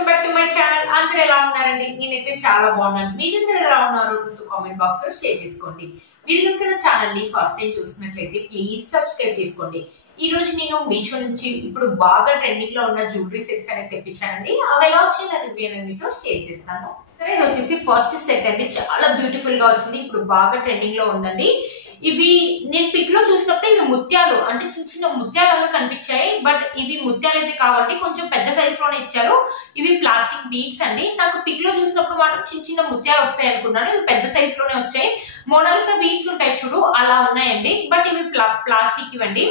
Welcome back to my channel. అందరూ ఎలా ఉన్నారండి? నేనైతే చాలా బాగున్నాను. మీరందరూ ఎలా ఉన్నారు? కామెంట్ బాక్స్ లో షేర్ చేసుకోండి. మీరు కనుక నా ఛానల్ ని ఫస్ట్ టైం చూస్తున్నట్లయితే ప్లీజ్ సబ్స్క్రైబ్ చేసుకోండి. ఈ రోజు నేను మీషో నుంచి ఇప్పుడు బాగా ట్రెండింగ్ లో ఉన్న జ్యువెలరీ సెట్స్ అనేది తెప్పించానండి. అవి ఎలా వచ్చిన రివ్యూ అనేది మీతో షేర్ చేస్తాను. ఇది వచ్చేసి ఫస్ట్ సెట్ అండి, చాలా బ్యూటిఫుల్ గా వచ్చింది. ఇప్పుడు బాగా ట్రెండింగ్ లో ఉందండి. ఇవి నేను పిక్ లో చూసినప్పుడు ఇవి ముత్యాలు అంటే చిన్న చిన్న ముత్యాలుగా కనిపించాయి. బట్ ఇవి ముత్యాలు అయితే కావండి, కొంచెం పెద్ద సైజ్ లోనే ఇచ్చారు. ఇవి ప్లాస్టిక్ బీడ్స్ అండి. నాకు పిక్ లో చూసినప్పుడు మాత్రం చిన్న చిన్న ముత్యాలు వస్తాయి అనుకున్నాను. ఇవి పెద్ద సైజ్ లోనే వచ్చాయి. మోనాలిసా బీడ్స్ ఉంటాయి చూడు, అలా ఉన్నాయండి. బట్ ఇవి ప్లాస్టిక్ ఇవ్వండి.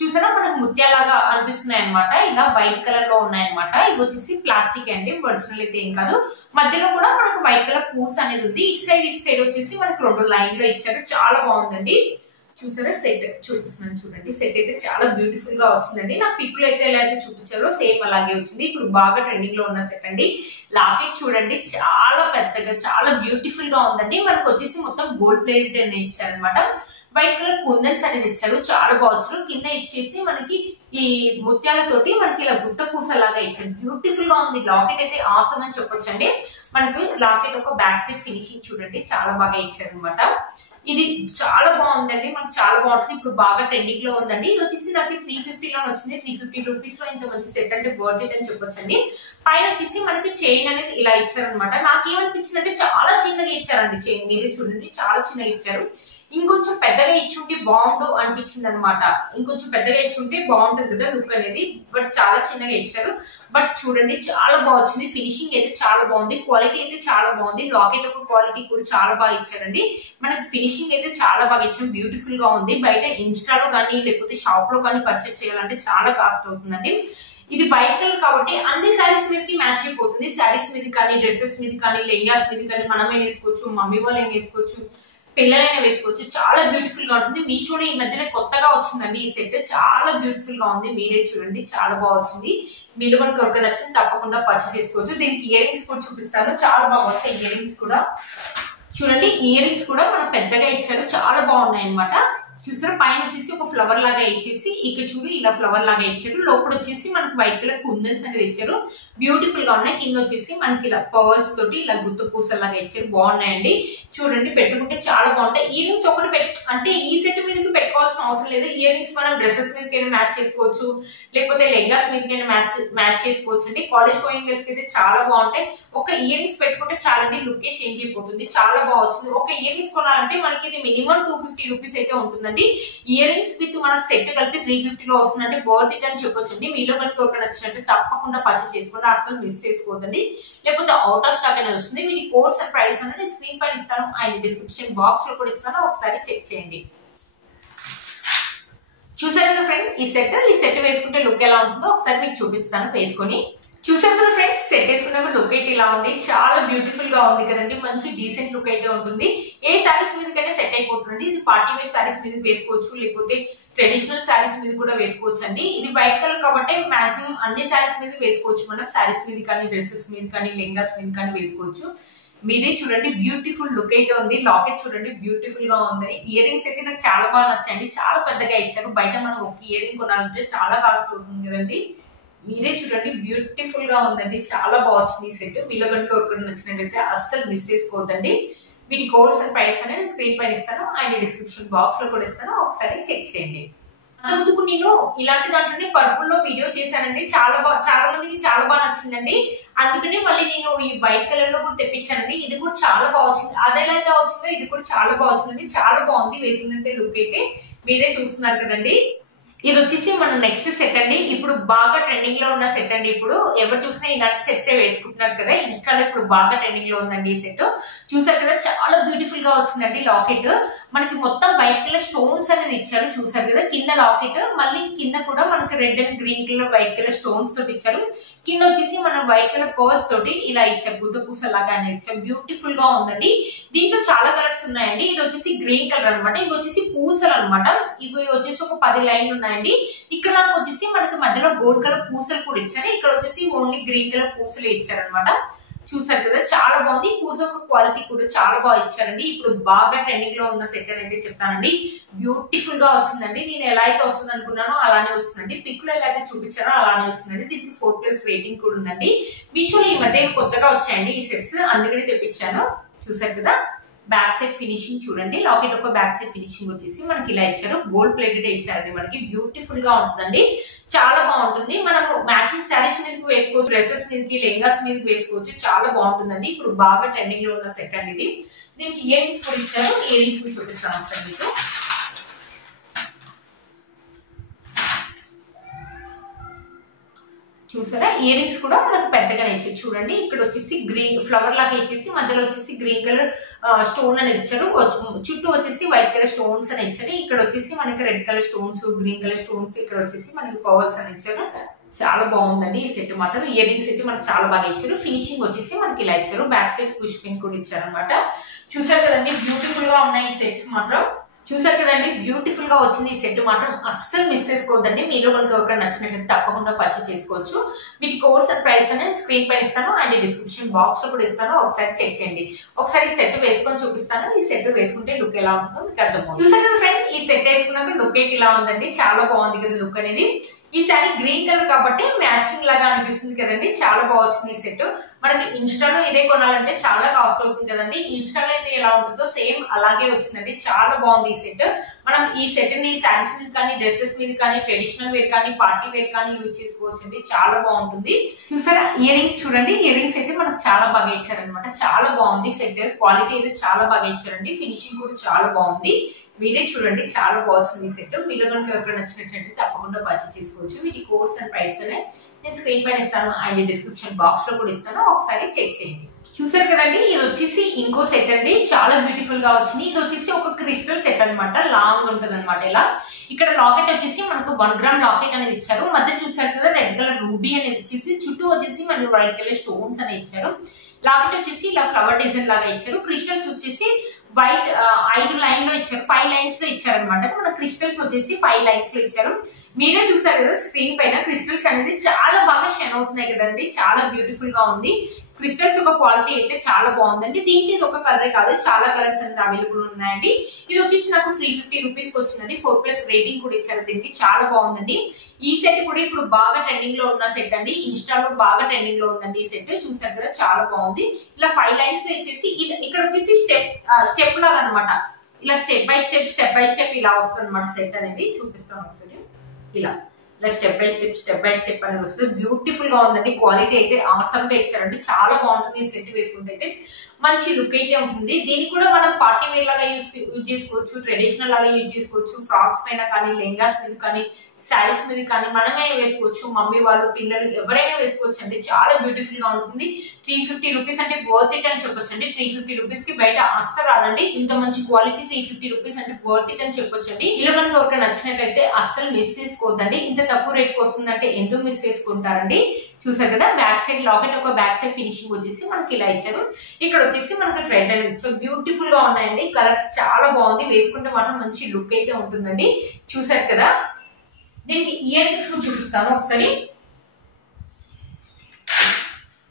చూసారా, మనకు ముత్యాలాగా అనిపిస్తున్నాయి అనమాట. ఇలా వైట్ కలర్ లో ఉన్నాయన్నమాట. ఇవి వచ్చేసి ప్లాస్టిక్ అండి, ఒరిజినల్ అయితే ఏం కాదు. మధ్యలో కూడా మనకు వైట్ కలర్ పూస్ అనేది ఉంది. ఇటు సైడ్ వచ్చేసి మనకు 2 లైన్ లో ఇచ్చారు. చాలా బాగుందండి. చూసారా, సెట్ చూపిస్తున్నాను చూడండి. సెట్ అయితే చాలా బ్యూటిఫుల్ గా వచ్చిందండి. నా పిక్ లో అయితే ఎలా అయితే చూపించారో సేమ్ అలాగే వచ్చింది. ఇప్పుడు బాగా ట్రెండింగ్ లో ఉన్న సెట్ అండి. లాకెట్ చూడండి, చాలా పెద్దగా చాలా బ్యూటిఫుల్ గా ఉందండి. మనకు వచ్చేసి మొత్తం గోల్డ్ ప్లేటెడ్ అని ఇచ్చారనమాట. వైట్ కలర్ కుందన్స్ అనేది ఇచ్చారు, చాలా బాగుంది. కింద ఇచ్చేసి మనకి ఈ ముత్యాలతోటి మనకి ఇలా గుత్త పూసలాగా ఇచ్చారు. బ్యూటిఫుల్ గా ఉంది. లాకెట్ అయితే ఆసమ్ అని చెప్పొచ్చండి. మనకి లాకెట్ ఒక బ్యాక్ సైడ్ ఫినిషింగ్ చూడండి, చాలా బాగా ఇచ్చారు అనమాట. ఇది చాలా బాగుందండి, మనకు చాలా బాగుంటుంది. ఇప్పుడు బాగా ట్రెండింగ్ లో ఉందండి. ఇది వచ్చేసి నాకు 350 లో వచ్చింది. 350 రూపీస్ లో ఇంత మంచి సెట్ అంటే వర్త్ ఇట్ అని చెప్పొచ్చండి. పైన వచ్చేసి మనకి చైన్ అనేది ఇలా ఇచ్చారనమాట. నాకేమనిపించింది అంటే చాలా చిన్నగా ఇచ్చారండి చైన్. మీరు చూడండి, చాలా చిన్నగా ఇచ్చారు. ఇంకొంచెం పెద్దగా ఇచ్చుంటే బాగుండు అనిపించింది అనమాట. ఇంకొంచెం పెద్దగా ఇచ్చుంటే బాగుంటుంది కదా లుక్ అనేది. బట్ చాలా చిన్నగా ఇచ్చారు. బట్ చూడండి, చాలా బాగా వచ్చింది. ఫినిషింగ్ అయితే చాలా బాగుంది. క్వాలిటీ అయితే చాలా బాగుంది. లాకెట్ ఒక క్వాలిటీ కూడా చాలా బాగా ఇచ్చారండి. మనకి ఫినిషింగ్ అయితే చాలా బాగా ఇచ్చారు. బ్యూటిఫుల్ గా ఉంది. బయట ఇన్స్టాలో కానీ లేకపోతే షాప్ లో కానీ పర్చేస్ చేయాలంటే చాలా కాస్ట్ అవుతుందండి. ఇది వైట్ కలర్ కాబట్టి అన్ని శారీస్ మీదకి మ్యాచ్ అయిపోతుంది. శారీస్ మీద కానీ, డ్రెస్సెస్ మీద కానీ, లెహంగాస్ మీద కానీ మనమే వేసుకోవచ్చు, మమ్మీ వాళ్ళు వేసుకోవచ్చు, పిల్లలైనా వేసుకోవచ్చు. చాలా బ్యూటిఫుల్ గా ఉంటుంది. మీషోలో ఈ మధ్యన కొత్తగా వచ్చిందండి ఈ సెట్. చాలా బ్యూటిఫుల్ గా ఉంది. మీరే చూడండి, చాలా బాగా వచ్చింది. మీరు మనకి ఒక నచ్చింది తప్పకుండా పర్చేస్ చేసుకోవచ్చు. దీనికి ఇయర్ రింగ్స్ కూడా చూపిస్తాను. చాలా బాగా వచ్చాయి ఇయర్ రింగ్స్ కూడా. చూడండి, ఇయర్ రింగ్స్ కూడా మనకు పెద్దగా ఇచ్చారు, చాలా బాగున్నాయి అనమాట. చూసారా, పైన వచ్చేసి ఒక ఫ్లవర్ లాగా ఇచ్చేసి ఇక్కడ చూడు ఇలా ఫ్లవర్ లాగా ఇచ్చారు. లోపల వచ్చేసి మనకి వైట్ కలర్ కుందన్స్ అనేది ఇచ్చారు. బ్యూటిఫుల్ గా ఉన్నాయి. కింద వచ్చేసి మనకి ఇలా పర్ల్స్ తోటి ఇలా గుత్త పూసలాగా ఇచ్చారు. బాగున్నాయండి. చూడండి, పెట్టుకుంటే చాలా బాగుంటాయి. ఇయర్ రింగ్స్ ఒకటి అంటే ఈ సెట్ మీదకి పెట్టుకోవాల్సిన అవసరం లేదు. ఇయర్ రింగ్స్ మనం డ్రెస్సెస్ మీదకైనా మ్యాచ్ చేసుకోవచ్చు, లేకపోతే లెహంగాస్ మీదకైనా మ్యాచ్ చేసుకోవచ్చు అండి. కాలేజ్ గోయింగ్ గర్ల్స్ కి అయితే చాలా బాగుంటాయి. ఒక ఇయర్ రింగ్స్ పెట్టుకుంటే చాలండి, లుక్ చేంజ్ అయిపోతుంది. చాలా బాగా వచ్చింది. ఒక ఇయర్ రింగ్స్ కొనాలంటే మనకి ఇది మినిమం 250 రూపీస్ అయితే ఉంటుందండి. ఇయర్ రింగ్స్ విత్ మనకు సెట్ కలిపి 350 లో వస్తుందంటే వర్త్ ఇట్ అని చెప్పొచ్చండి. మీలో కనుక ఒక నచ్చినట్టు తప్పకుండా పర్చేస్ చేసుకోండి, అసలు మిస్ చేసుకోవద్దండి. లేకపోతే అవుట్ ఆఫ్ స్టాక్ అనేది వస్తుంది. వీటి కోర్స్ ప్రైస్ అనేది స్క్రీన్ పైన ఇస్తాను, ఆయన డిస్క్రిప్షన్ బాక్స్ లో కూడా ఇస్తాను, ఒకసారి చెక్ చేయండి. చూసారు కదా ఫ్రెండ్స్, ఈ సెట్ వేసుకుంటే లుక్ ఎలా ఉంటుందో ఒకసారి మీకు చూపిస్తాను వేసుకొని. చూసారు కదా ఫ్రెండ్స్, సెట్ వేసుకున్నాక లుక్ అయితే ఇలా ఉంది. చాలా బ్యూటిఫుల్ గా ఉంది కదండి. మంచి డీసెంట్ లుక్ అయితే ఉంటుంది. ఏ శారీస్ మీదకైనా సెట్ అయిపోతుంది. ఇది పార్టీ వేర్ శారీస్ మీద వేసుకోవచ్చు, లేకపోతే ట్రెడిషనల్ శారీస్ మీద కూడా వేసుకోవచ్చు అండి. ఇది వైట్ కలర్ కాబట్టి మాక్సిమం అన్ని శారీస్ మీద వేసుకోవచ్చు. మనం శారీస్ మీద కానీ, డ్రెస్సెస్ మీద కానీ, లెహంగాస్ మీద కానీ వేసుకోవచ్చు. మీరే చూడండి, బ్యూటిఫుల్ లుక్ అయితే ఉంది. లాకెట్ చూడండి, బ్యూటిఫుల్ గా ఉంది. ఇయర్ రింగ్స్ అయితే నాకు చాలా బాగా నచ్చాయండి. చాలా పెద్దగా ఇచ్చారు. బయట మనం ఒక ఇయర్ రింగ్ కొనాలంటే చాలా కాస్ట్ అవుతుంది కదండి. మీరే చూడండి, బ్యూటిఫుల్ గా ఉందండి. చాలా బాగుంది ఈ సెట్. మీలో కనుక ఒకటి నచ్చినట్లయితే అస్సలు మిస్ చేసుకోవద్దండి. వీటి కోర్స్ అండ్ ప్రైస్ అనేది స్క్రీన్ పైన ఇస్తాను, ఆయన డిస్క్రిప్షన్ బాక్స్ లో కూడా ఇస్తాను, ఒకసారి చెక్ చేయండి. అందుకు నేను ఇలాంటి దాంట్లోనే పర్పుల్ లో వీడియో చేశానండి. చాలా మందికి చాలా బాగా నచ్చిందండి. అందుకనే మళ్ళీ నేను ఈ వైట్ కలర్ లో కూడా తెప్పించానండి. ఇది కూడా చాలా బాగా వచ్చింది. అదెలా అయితే వచ్చిందో ఇది కూడా చాలా బాగా వచ్చిందండి. చాలా బాగుంది. వేసుకున్నంతే లుక్ అయితే మీరే చూస్తున్నారు కదండి. ఇది వచ్చేసి మన నెక్స్ట్ సెట్ అండి. ఇప్పుడు బాగా ట్రెండింగ్ లో ఉన్న సెట్ అండి. ఇప్పుడు ఎవరు చూసినా ఇలాంటి సెట్స్ వేసుకుంటున్నారు కదా. ఇక్కడ ఇప్పుడు బాగా ట్రెండింగ్ లో ఉందండి ఈ సెట్. చూసారు కదా, చాలా బ్యూటిఫుల్ గా వచ్చిందండి. లాకెట్ మనకి మొత్తం వైట్ కలర్ స్టోన్స్ అనేది ఇచ్చారు. చూసారు కదా, కింద లాకెట్, మళ్ళీ కింద కూడా మనకి red and green colour white colour stones తోటి ఇచ్చారు. కింద వచ్చేసి మన వైట్ కలర్ పర్స్ తోటి ఇలా ఇచ్చారు, గుద్ద పూస లాగా అనేది ఇచ్చారు. బ్యూటిఫుల్ గా ఉందండి. దీంట్లో చాలా కలర్స్ ఉన్నాయండి. ఇది వచ్చేసి గ్రీన్ కలర్ అనమాట. ఇవి వచ్చేసి పూసలు అనమాట. ఇవి వచ్చేసి ఒక 10 లైన్లు ఉన్నాయండి. ఇక్కడ నాకు వచ్చేసి మనకి మధ్యలో గోల్డ్ కలర్ పూసలు కూడా ఇచ్చారు. ఇక్కడ వచ్చేసి ఓన్లీ గ్రీన్ కలర్ పూసలు ఇచ్చారనమాట. చూసారు కదా చాలా బాగుంది. పూస క్వాలిటీ కూడా చాలా బాగా ఇచ్చారండి. ఇప్పుడు బాగా ట్రెండింగ్ లో ఉన్న సెట్ అని అయితే చెప్తానండి. బ్యూటిఫుల్ గా వచ్చిందండి. నేను ఎలా అయితే వస్తుంది అనుకున్నానో అలానే వచ్చిందండి. పిక్ లో ఎలా అయితే చూపించారో అలానే వచ్చిందండి. దీనికి 4+ రేటింగ్ కూడా ఉందండి. మీషోలో ఈ మధ్య కొత్తగా వచ్చాయండి ఈ సెట్స్, అందుకనే తెప్పించాను. చూసారు కదా బ్యాక్ సైడ్ ఫినిషింగ్ చూడండి. లాకెట్ ఒక బ్యాక్ సైడ్ ఫినిషింగ్ వచ్చేసి మనకి ఇలా ఇచ్చారు. గోల్డ్ ప్లేటెడ్ ఇచ్చారండి. మనకి బ్యూటిఫుల్ గా ఉంటుందండి. చాలా బాగుంటుంది. మనం మ్యాచింగ్ శారీస్ మీదకి వేసుకోవచ్చు, డ్రెస్సెస్ మీదకి, లెహంగాస్ మీదకి వేసుకోవచ్చు. చాలా బాగుంటుందండి. ఇప్పుడు బాగా ట్రెండింగ్ లో ఉన్న సెట్ అండి ఇది. దీనికి ఇయర్ రింగ్స్ కూడా ఇచ్చారు. ఇయర్ రింగ్స్ చూపిస్తాను సార్ మీకు. చూసారా ఇయర్ రింగ్స్ కూడా మనకు పెద్దగానే ఇచ్చారు. చూడండి ఇక్కడ వచ్చేసి గ్రీన్ ఫ్లవర్ లాగా ఇచ్చేసి మధ్యలో వచ్చేసి గ్రీన్ కలర్ స్టోన్ అని ఇచ్చారు. చుట్టూ వచ్చేసి వైట్ కలర్ స్టోన్స్ అని ఇచ్చారు. ఇక్కడ వచ్చేసి మనకి red colour stones, green colour stones, ఇక్కడ వచ్చేసి మనకి పర్ల్స్ అని ఇచ్చారు. చాలా బాగుందండి ఈ సెట్ మాత్రం. ఇయర్ రింగ్స్ సెట్ మనకి చాలా బాగా ఇచ్చారు. ఫినిషింగ్ వచ్చేసి మనకి ఇలా ఇచ్చారు. బ్యాక్ సైడ్ పుష్ పిన్ కూడా ఇచ్చారు అనమాట. చూసారు కదండి బ్యూటిఫుల్ గా ఉన్నాయి ఈ సెట్స్ మాత్రం. చూసారు కదండి బ్యూటిఫుల్ గా వచ్చింది ఈ సెట్ మాత్రం. అస్సలు మిస్ చేసుకోవద్దండి. మీరు కనుక ఎవరికైనా నచ్చినట్లయితే తప్పకుండా పర్చేస్ చేసుకోవచ్చు. వీటి కోర్స్ అండ్ ప్రైస్ అనేది స్క్రీన్ పైన ఇస్తాను అండ్ డిస్క్రిప్షన్ బాక్స్ లో కూడా ఇస్తాను. ఒకసారి చెక్ చేయండి. ఒకసారి ఈ సెట్ వేసుకొని చూపిస్తాను. ఈ సెట్ వేసుకుంటే లుక్ ఎలా ఉంటుందో మీకు అర్థమవుతుంది. చూసారు కదా ఫ్రెండ్స్ ఈ సెట్ వేసుకున్నాక లుక్ అయితే ఇలా ఉందండి. చాలా బాగుంది కదా లుక్ అనేది. ఈ సారీ గ్రీన్ కలర్ కాబట్టి మ్యాచింగ్ లాగా అనిపిస్తుంది కదండి. చాలా బాగా వచ్చింది ఈ సెట్. మనకి ఇన్స్టాలో ఇదే కొనాలంటే చాలా కాస్ట్ అవుతుంది కదండి. ఇన్స్టాలో అయితే ఎలా ఉంటుందో సేమ్ అలాగే వచ్చిందండి. చాలా బాగుంది ఈ సెట్. మనం ఈ సెట్ ని శారీస్ మీద కానీ, డ్రెస్సెస్ మీద కానీ, ట్రెడిషనల్ వేర్ కానీ, పార్టీ వేర్ కానీ యూజ్ చేసుకోవచ్చు అండి. చాలా బాగుంటుంది. చూసారా ఇయర్ రింగ్స్ చూడండి. ఇయర్ రింగ్స్ అయితే మనకు చాలా బాగా ఇచ్చారనమాట. చాలా బాగుంది సెట్. క్వాలిటీ అయితే చాలా బాగా ఇచ్చారండి. ఫినిషింగ్ కూడా చాలా బాగుంది. వీడియో చూడండి చాలా బాగుంది సెట్. వీడియో కనుక ఎవరికైనా నచ్చినట్లయితే తప్పకుండా పర్చేస్ చేసుకోవచ్చు. వీటి కోర్స్ అండ్ ప్రైస్ నేను స్క్రీన్ పైన ఇస్తాను అండ్ డిస్క్రిప్షన్ బాక్స్ లో కూడా ఇస్తాను. ఒకసారి చెక్ చేయండి. చూసారు కదండి ఇది వచ్చేసి ఇంకో సెట్ అండి. చాలా బ్యూటిఫుల్ గా వచ్చింది. ఇది వచ్చేసి ఒక క్రిస్టల్ సెట్ అనమాట. లాంగ్ ఉంటుంది అనమాట. ఇలా ఇక్కడ లాకెట్ వచ్చేసి మనకు 1 గ్రామ్ లాకెట్ అనేది ఇచ్చారు. మధ్య చూసారు కదా రెడ్ కలర్ రూబీ అనేది ఇచ్చేసి చుట్టూ వచ్చేసి మనకి వైట్ కలర్ స్టోన్స్ అని ఇచ్చారు. లాకెట్ వచ్చేసి ఇలా ఫ్లవర్ డిజైన్ లాగా ఇచ్చారు. క్రిస్టల్స్ వచ్చేసి వైట్ 5 లైన్ లో ఇచ్చారు. 5 లైన్స్ లో ఇచ్చారు అనమాట. మన క్రిస్టల్స్ వచ్చేసి 5 లైన్స్ లో ఇచ్చారు. మీరే చూసారు కదా స్క్రీన్ పైన క్రిస్టల్స్ అనేది చాలా బాగా షైన్ అవుతున్నాయి కదండి. చాలా బ్యూటిఫుల్ గా ఉంది. క్రిస్టల్స్ ఒక క్వాలిటీ అయితే చాలా బాగుందండి. దీనికి ఇది ఒక కలరే కాదు, చాలా కలర్స్ అనేది అవైలబుల్ ఉన్నాయండి. ఇది వచ్చేసి నాకు 350 రూపీస్ కి వచ్చిందండి. 4+ రేటింగ్ కూడా ఇచ్చారు దీనికి. చాలా బాగుందండి. ఈ సెట్ కూడా ఇప్పుడు బాగా ట్రెండింగ్ లో ఉన్న సెట్ అండి. ఇన్స్టాలో బాగా ట్రెండింగ్ లో ఉందండి ఈ సెట్. చూసారు కదా చాలా బాగుంది. ఇలా 5 లైన్స్ లో ఇచ్చేసి ఇక్కడ వచ్చేసి స్టెప్ లాగా అనమాట. ఇలా స్టెప్ బై స్టెప్ ఇలా వస్తుంది అనమాట సెట్ అనేది. చూపిస్తాను ఒకసారి. ఇలా స్టెప్ బై స్టెప్ అనేది వస్తుంది. బ్యూటిఫుల్ గా ఉందండి. క్వాలిటీ అయితే ఆసమ్ గా ఇచ్చారండి. చాలా బాగుంటుంది ఈ సెట్ వేసుకుంటే అయితే. మంచి లుక్ అయితే ఉంటుంది. దీన్ని కూడా మనం పార్టీ వేర్ లాగా యూజ్ చేసుకోవచ్చు, ట్రెడిషనల్ లాగా యూజ్ చేసుకోవచ్చు. ఫ్రాక్స్ పైన కానీ, లెహంగాస్ మీద కానీ, శారీస్ మీద కానీ మనమే వేసుకోవచ్చు. మమ్మీ వాళ్ళు, పిల్లలు ఎవరైనా వేసుకోవచ్చు అండి. చాలా బ్యూటిఫుల్ గా ఉంటుంది. 350 రూపీస్ అంటే వర్త్ ఇట్ అని చెప్పొచ్చు అండి. 350 రూపీస్ కి బయట అస్సలు రాదండి. ఇంత మంచి క్వాలిటీ 350 రూపీస్ అంటే వర్త్ ఇట్ అని చెప్పొచ్చు అండి. ఇలా కనుక ఒక నచ్చినట్లయితే అస్సలు మిస్ చేసుకోవద్దండి. ఇంత తక్కువ రేట్ కి వస్తుందంటే ఎందుకు మిస్ చేసుకుంటారండి. చూసారు కదా బ్యాక్ సైడ్ లాకెట్ ఒక బ్యాక్ సైడ్ ఫినిషింగ్ వచ్చేసి మనకి ఇలా ఇచ్చారు. ఇక్కడ వచ్చేసి మనకి రెడ్ అనేది ఇచ్చారు. బ్యూటిఫుల్ గా ఉన్నాయండి. కలర్స్ చాలా బాగుంది. వేసుకుంటే మాత్రం మంచి లుక్ అయితే ఉంటుందండి. చూసారు కదా దీనికి ఇయర్ రింగ్స్ కూడా చూపిస్తాను ఒకసారి.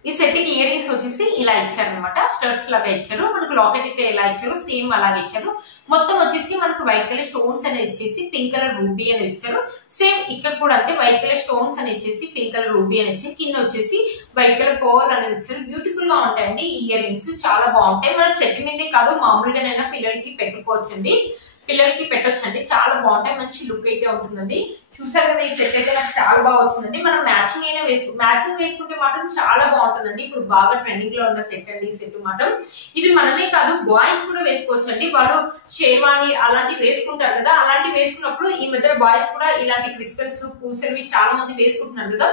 ఈ సెట్ కి ఇయర్ రింగ్స్ వచ్చేసి ఇలా ఇచ్చారనమాట. స్టడ్స్ లాగా ఇచ్చారు. మనకు లాకెట్ అయితే ఎలా ఇచ్చారు సేమ్ అలాగే ఇచ్చారు. మొత్తం వచ్చేసి మనకు వైట్ కలర్ స్టోన్స్ అనేది ఇచ్చేసి పింక్ కలర్ రూబీ అని ఇచ్చారు. సేమ్ ఇక్కడ కూడా అంతే వైట్ కలర్ స్టోన్స్ అని ఇచ్చేసి పింక్ కలర్ రూబీ అని ఇచ్చారు. కింద వచ్చేసి వైట్ కలర్ పర్ల్ అనేది ఇచ్చారు. బ్యూటిఫుల్ గా ఉంటాయండి ఇయర్ రింగ్స్. చాలా బాగుంటాయి. మనం సెట్ మీదే కాదు మామూలుగానైనా పిల్లలకి పెట్టుకోవచ్చండి. పిల్లలకి పెట్టొచ్చండి. చాలా బాగుంటాయి. మంచి లుక్ అయితే ఉంటుందండి. చూసారు కదా ఈ సెట్ అయితే నాకు చాలా బాగా వచ్చిందండి. మనం మ్యాచింగ్ అయినా మ్యాచింగ్ వేసుకుంటే మాత్రం చాలా బాగుంటుందండి. ఇప్పుడు బాగా ట్రెండింగ్ లో ఉన్న సెట్ అండి ఈ సెట్ మాత్రం. ఇది మనమే కాదు బాయ్స్ కూడా వేసుకోవచ్చండి. వాళ్ళు షేర్వాణి అలాంటివి వేసుకుంటారు కదా. అలాంటివి వేసుకున్నప్పుడు ఈ మధ్య బాయ్స్ కూడా ఇలాంటి క్రిస్టల్స్ పూసరివి చాలా మంది వేసుకుంటున్నారు కదా.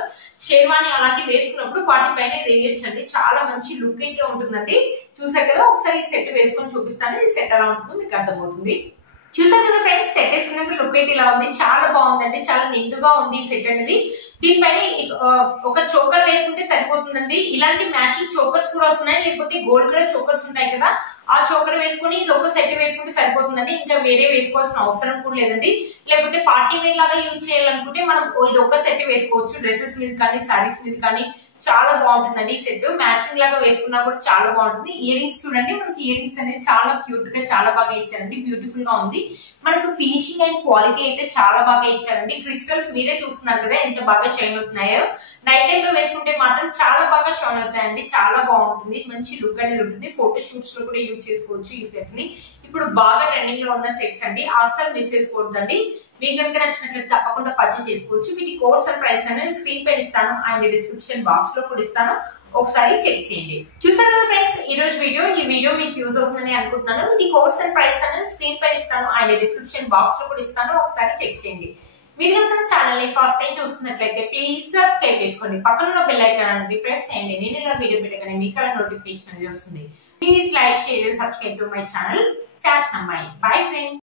షేర్వాణి అలాంటివి వేసుకున్నప్పుడు వాటిపైన వేయొచ్చండి. చాలా మంచి లుక్ అయితే ఉంటుందండి. చూసారు కదా ఒకసారి ఈ సెట్ వేసుకొని చూపిస్తాను. ఈ సెట్ ఎలా ఉంటుందో మీకు అర్థమవుతుంది. చూసారు కదా ఫ్రెండ్స్ సెట్ వేసుకున్నాక లుక్ అయితే ఇలా ఉంది. చాలా బాగుందండి. చాలా నిండుగా ఉంది ఈ సెట్ అనేది. దీనిపైన ఒక చోకర్ వేసుకుంటే సరిపోతుందండి. ఇలాంటి మ్యాచింగ్ చోకర్స్ కూడా వస్తున్నాయి. లేకపోతే గోల్డ్ కలర్ చోకర్స్ ఉంటాయి కదా. ఆ చోకర్ వేసుకుని ఇది ఒక సెట్ వేసుకుంటే సరిపోతుందండి. ఇంకా వేరే వేసుకోవాల్సిన అవసరం కూడా లేదండి. లేకపోతే పార్టీ వేర్ లాగా యూజ్ చేయాలనుకుంటే మనం ఇది ఒక సెట్ వేసుకోవచ్చు. డ్రెస్సెస్ మీద కానీ, శారీస్ మీద కానీ, చాలా బాగుంటుందండి ఈ సెట్. మ్యాచింగ్ లాగా వేసుకున్నా కూడా చాలా బాగుంటుంది. ఇయర్ రింగ్స్ చూడండి, మనకి ఇయర్ రింగ్స్ అనేది చాలా క్యూట్ గా చాలా బాగా ఇచ్చారండి, బ్యూటిఫుల్ గా ఉంది. మనకు ఫినిషింగ్ అండ్ క్వాలిటీ అయితే చాలా బాగా ఇచ్చారండి. క్రిస్టల్స్ మీరే చూస్తున్నారు కదా ఎంత బాగా షైన్ అవుతున్నాయో. నైట్ టైం లో వేసుకుంటే మాత్రం చాలా బాగా షైన్ అవుతాయండి, చాలా బాగుంటుంది, మంచి లుక్ అనేది ఉంటుంది. ఫోటో షూట్స్ లో కూడా యూజ్ చేసుకోవచ్చు ఈ సెట్ ని. ఇప్పుడు బాగా ట్రెండింగ్ లో ఉన్న సెట్స్ అండి, అస్సలు మిస్ చేసుకోవద్దండి. మీకు కనుక నచ్చినట్లయితే తప్పకుండా పర్చేస్ చేసుకోవచ్చు. వీటి కోర్స్ అండ్ ప్రైస్ అనేది స్క్రీన్ పైన ఇస్తాను అండ్ డిస్క్రిప్షన్ బాక్స్ లో కూడా ఇస్తాను, ఒకసారి చెక్ చేయండి. చూసారు కదా ఫ్రెండ్స్ ఈ వీడియో మీకు యూజ్ అవుతుందని అనుకుంటున్నాను. వీటి కోర్స్ అండ్ ప్రైస్ అనేది స్క్రీన్ పైన ఇస్తాను అండ్ డిస్క్రిప్షన్ బాక్స్ లో కూడా ఇస్తాను, ఒకసారి చెక్ చేయండి. మీరు కనుక ఛానల్ ని ఫస్ట్ టైం చూస్తున్నట్లయితే ప్లీజ్ సబ్స్క్రైబ్ చేసుకోండి. పక్కన ఉన్న బెల్ ఐకాన్ అనేది ప్రెస్ చేయండి. నేను ఇలా వీడియో పెట్టగానే మీకు అలా నోటిఫికేషన్ అనేది వస్తుంది. Please like, share and subscribe to my channel fashion అమ్మాయి. Bye friends.